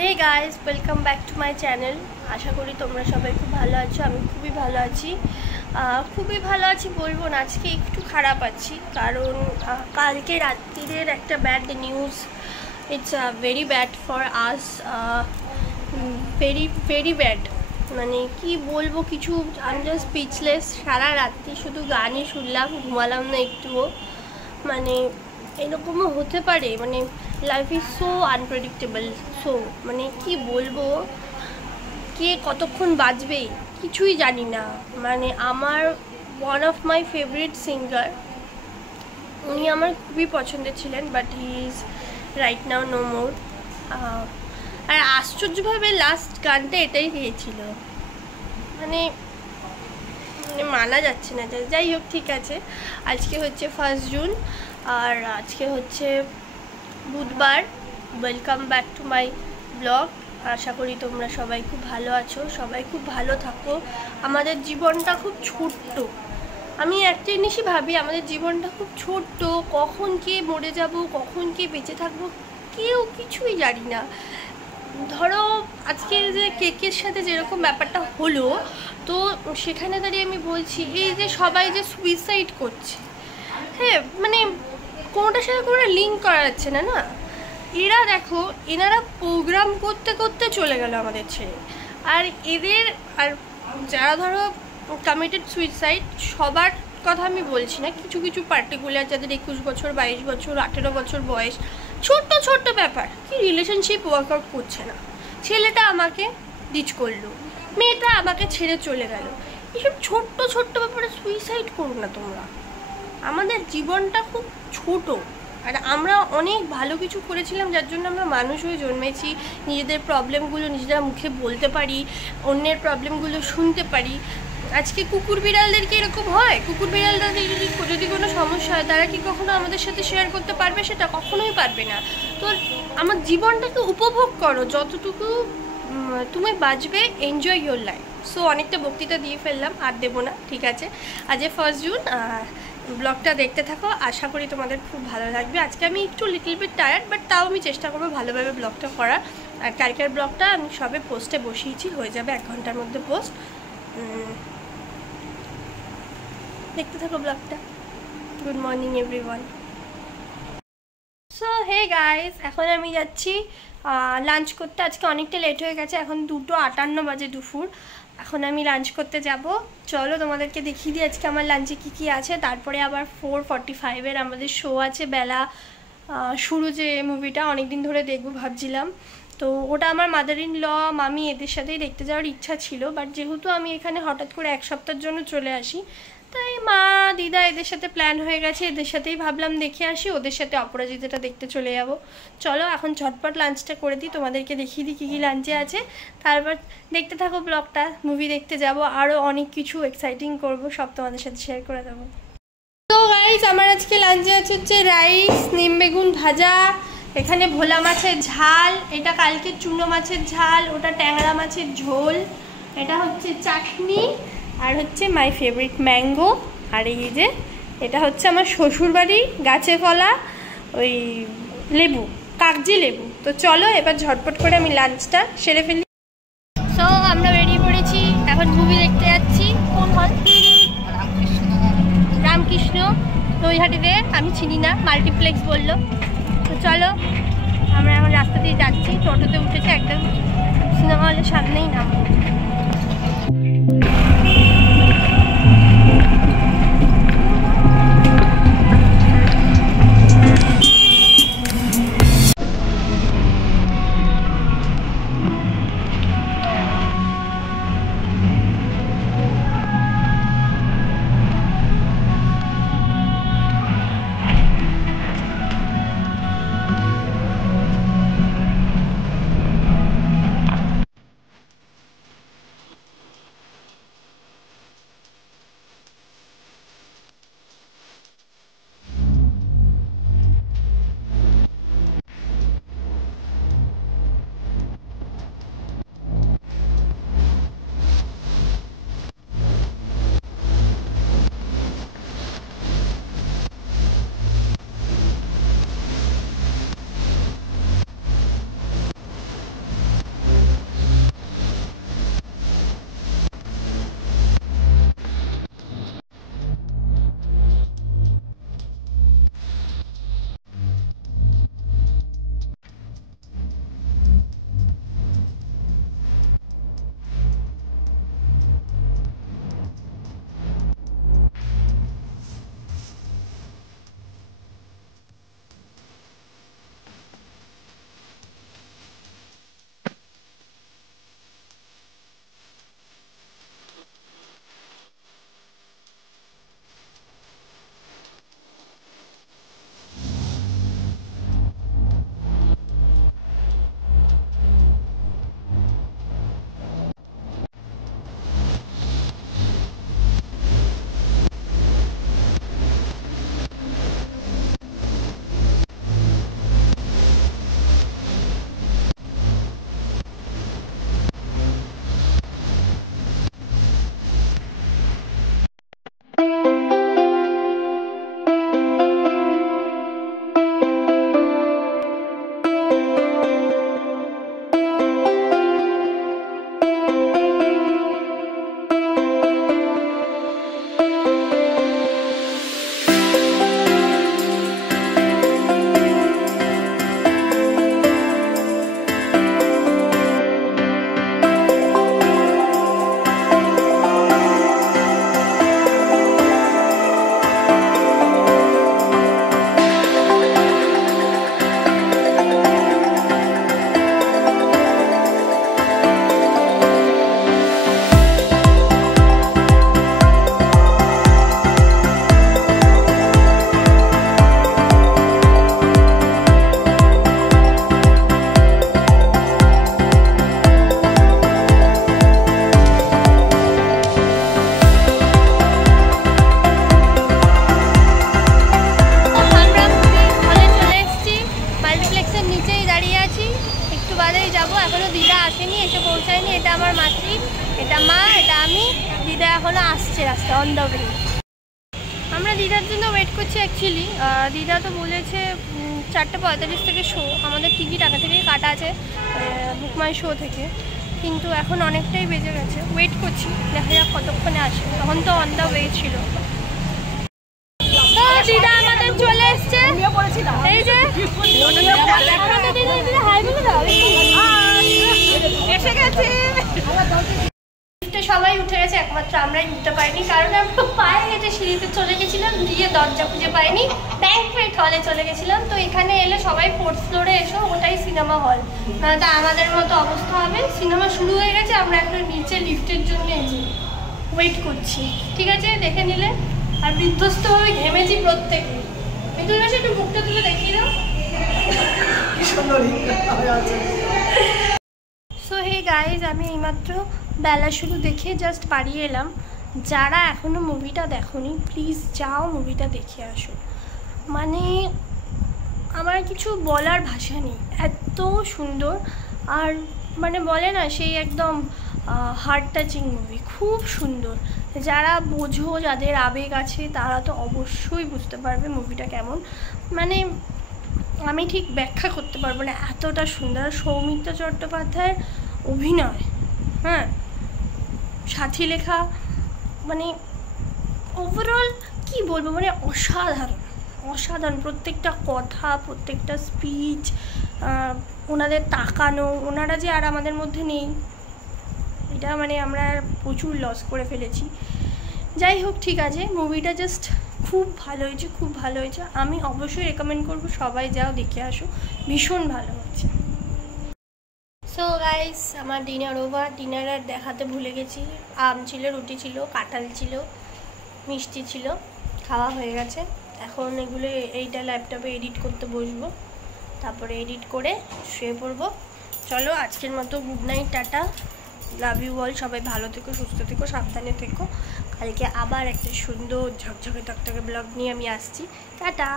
Hey guys, welcome back to my channel. আশা করি তোমরা সবাই খুব ভালো আছো। আমি খুবই ভালো আছি বলবো না, আজকে একটু খারাপ আছি কারণ কালকে রাত্রির একটা bad news. It's very bad for us, very bad. মানে কি বলবো, কিছু আমি জাস্ট স্পিচলেস। সারা রাত্রি শুধু গানই শুনলাম, ঘুমালাম না একটুও। মানে এরকমও হতে পারে, মানে life is so unpredictable. So মানে কি বলবো, কে কতক্ষণ বাজবে কিছুই জানি না। মানে আমার one of my favourite singer, উনি আমার খুবই পছন্দের ছিলেন, but he is right now no more. আর আশ্চর্যভাবে লাস্ট গানটা এটাই গিয়েছিল, মানে মানে মানা যাচ্ছে না। যাই হোক, ঠিক আছে। আজকে হচ্ছে 1 জুন আর আজকে হচ্ছে বুধবার। Welcome back to my blog. আশা করি তোমরা সবাই খুব ভালো আছো, সবাই খুব ভালো থাকো। আমাদের জীবনটা খুব ছোট্ট। আমি একটা জিনিসই ভাবি, আমাদের জীবনটা খুব ছোট্ট। কখন কে মরে যাব, কখন কে বেঁচে থাকবো, কেউ কিছুই জানি না। ধরো আজকে যে কেকের সাথে যেরকম ব্যাপারটা হলো, তো সেখানে দাঁড়িয়ে আমি বলছি, এই যে সবাই যে সুইসাইড করছে, হ্যাঁ, মানে কোনোটার সাথে কোনো লিঙ্ক করা যাচ্ছে না না। এরা দেখো, এনারা প্রোগ্রাম করতে করতে চলে গেল আমাদের ছেড়ে। আর এদের, আর যারা ধরো কমিটেড সুইসাইড, সবার কথা আমি বলছি না, কিছু কিছু পার্টিকুলার যাদের 21 বছর, 22 বছর, 18 বছর বয়স, ছোট্ট ছোট্ট ব্যাপার, কি রিলেশনশিপ ওয়ার্কআউট করছে না, ছেলেটা আমাকে ডিচ করলো, মেয়েটা আমাকে ছেড়ে চলে গেল, এসব ছোট্ট ছোট্ট ব্যাপারে সুইসাইড করো না তোমরা। আমাদের জীবনটা খুব ছোট, আর আমরা অনেক ভালো কিছু করেছিলাম যার জন্য আমরা মানুষ হয়ে জন্মেছি। নিজেদের প্রবলেমগুলো নিজেরা মুখে বলতে পারি, অন্যের প্রবলেমগুলো শুনতে পারি। আজকে কুকুর বিড়ালদেরকে এরকম হয়, কুকুর বিড়ালদের যদি কোনো সমস্যা হয়, তারা কি কখনো আমাদের সাথে শেয়ার করতে পারবে? সেটা কখনোই পারবে না। তো আমার জীবনটাকে উপভোগ করো যতটুকু তুমি বাঁচবে, এনজয় ইয়োর লাইফ। সো অনেকটা বক্তৃতা দিয়ে ফেললাম, আর দেবো না, ঠিক আছে। আজ 1 জুন, ব্লগটা দেখতে থাকো, আশা করি তোমাদের খুব ভালো লাগবে। আজকে আমি একটু লিটল বিট টায়ার্ড, বাট তাও আমি চেষ্টা করবো ভালোভাবে ব্লগটা করার। আর কালকের ব্লগটা আমি সবে পোস্টে বসিয়েছি, হয়ে যাবে 1 ঘন্টার মধ্যে পোস্ট। দেখতে থাকো ব্লগটা। Good morning everyone. So hey guys, এখন আমি যাচ্ছি লাঞ্চ করতে। আজকে অনেকটা লেট হয়ে গেছে, এখন 2:58 বাজে দুপুর। এখন আমি লাঞ্চ করতে যাব। চলো তোমাদেরকে দেখিয়ে দিই আজকে আমার লাঞ্চে কী কী আছে। তারপরে আবার 4:45-এর আমাদের শো আছে, বেলা শুরু, যে মুভিটা অনেকদিন ধরে দেখবো ভাবছিলাম। তো ওটা আমার মাদার ইন ল, মামি এদের সাথেই দেখতে যাওয়ার ইচ্ছা ছিল, বাট যেহেতু আমি এখানে হঠাৎ করে 1 সপ্তাহের জন্য চলে আসি, তাই মা দিদা এদের সাথে প্ল্যান হয়ে গেছে, এদের সাথেই ভাবলাম দেখে আসি, ওদের সাথে অপরাজিতাটা দেখতে চলে যাব। চলো এখন ঝটপট লাঞ্চটা করে দিই, তোমাদেরকে দেখিয়ে দিই কী কী লাঞ্চে আছে। তারপর দেখতে থাকো ব্লগটা। মুভি দেখতে যাব, আরও অনেক কিছু এক্সাইটিং করব, সব তোমাদের সাথে শেয়ার করে দেবো। তো গাইস, আমার আজকে লাঞ্চে আছে হচ্ছে রাইস, নিম বেগুন ভাজা, এখানে ভোলা মাছের ঝাল, এটা কালকে চুনো মাছের ঝাল, ওটা ট্যাংরা মাছের ঝোল, এটা হচ্ছে চাটনি, আর হচ্ছে মাই ফেভারিট ম্যাঙ্গো। আর এই যে এটা হচ্ছে আমার শ্বশুরবাড়ি গাছে ফলা ওই লেবু, কাগজি লেবু। তো চলো এবার ঝটপট করে আমি লাঞ্চটা সেরে ফেলি। সো আমরা বেরিয়ে পড়েছি, এখন মুভি দেখতে যাচ্ছি। কোন হল? রামকৃষ্ণ নৈহাটিতে, আমি চিনি না, মাল্টিপ্লেক্স বললো। তো চলো আমরা এখন রাস্তা দিয়ে যাচ্ছি, টোটোতে উঠেছি, একদম সিনেমা হলের সামনেই নামবো। এখনও আসছে রাস্তা অন দ্য ওয়ে। আমরা দিদার জন্য ওয়েট করছি অ্যাকচুয়ালি। দিদা তো বলেছে 4:45 থেকে শো, আমাদের টিকিট আগে থেকেই কাটা আছে বুক মাই শো থেকে, কিন্তু এখন অনেকটাই বেজে গেছে। ওয়েট করছি, দেখা যাক কতক্ষণে আসে, তখন তো অন দ্য ওয়ে ছিল। দিদা আমাদের চলে এসছে, এই যে এসে গেছে। সবাই উঠে গেছে, একমাত্র আমরাই উঠতে পারিনি, কারণ আমরা পায়ে হেঁটে সিঁড়িতে চলে গেছিলাম, দিয়ে দরজা খুঁজে পাইনি, ব্যাংকুয়েট হলে চলে গেছিলাম। তো এখানে এলে সবাই 4th ফ্লোরে এসো, ওটাই সিনেমা হল, তা আমাদের মতো অবস্থা হবে। সিনেমা শুরু হয়ে গেছে, আমরা এখন নিচে লিফটের জন্য ওয়েট করছি। ঠিক আছে, দেখে নিলে। আর বিধ্বস্তভাবে ঘেমেছি প্রত্যেকে। একটু একটু মুখটা তুলে দেখিয়ে দাও। সো হে গাইজ, আমি এইমাত্র বেলা শুরু দেখে জাস্ট বাড়িয়ে এলাম। যারা এখনও মুভিটা দেখোনি, প্লিজ যাও মুভিটা দেখে আসো। মানে আমার কিছু বলার ভাষা নেই, এত সুন্দর। আর মানে বলে না, সেই একদম হার্ট টাচিং মুভি, খুব সুন্দর। যারা বোঝো, যাদের আবেগ আছে, তারা তো অবশ্যই বুঝতে পারবে মুভিটা কেমন। মানে আমি ঠিক ব্যাখ্যা করতে পারবো না, এতটা সুন্দর। সৌমিত্র চট্টোপাধ্যায়ের অভিনয়, হ্যাঁ, সাথী লেখা, মানে ওভারঅল কি বলবো, মানে অসাধারণ অসাধারণ। প্রত্যেকটা কথা, প্রত্যেকটা স্পিচ, ওনাদের তাকানো, ওনারা যে আর আমাদের মধ্যে নেই, এটা মানে আমরা প্রচুর লস করে ফেলেছি। যাই হোক, ঠিক আছে, মুভিটা জাস্ট খুব ভালো হয়েছে, খুব ভালো হয়েছে। আমি অবশ্যই রেকমেন্ড করবো সবাই যাও, দেখে আসো, ভীষণ ভালো হয়েছে। সো গাইস, আমার ডিনার ওভার। ডিনার আর দেখাতে ভুলে গেছি, আম ছিল, রুটি ছিল, কাঁঠাল ছিল, মিষ্টি ছিল, খাওয়া হয়ে গেছে। এখন এগুলো এইটা ল্যাপটপে এডিট করতে বসবো, তারপরে এডিট করে শুয়ে পড়বো। চলো, আজকের মতো good night, tata, love you all. সবাই ভালো থেকো, সুস্থ থেকো, সাবধানে থেকো। কালকে আবার একটা সুন্দর ঝকঝকে তকতকে ব্লগ নিয়ে আমি আসছি। টাটা।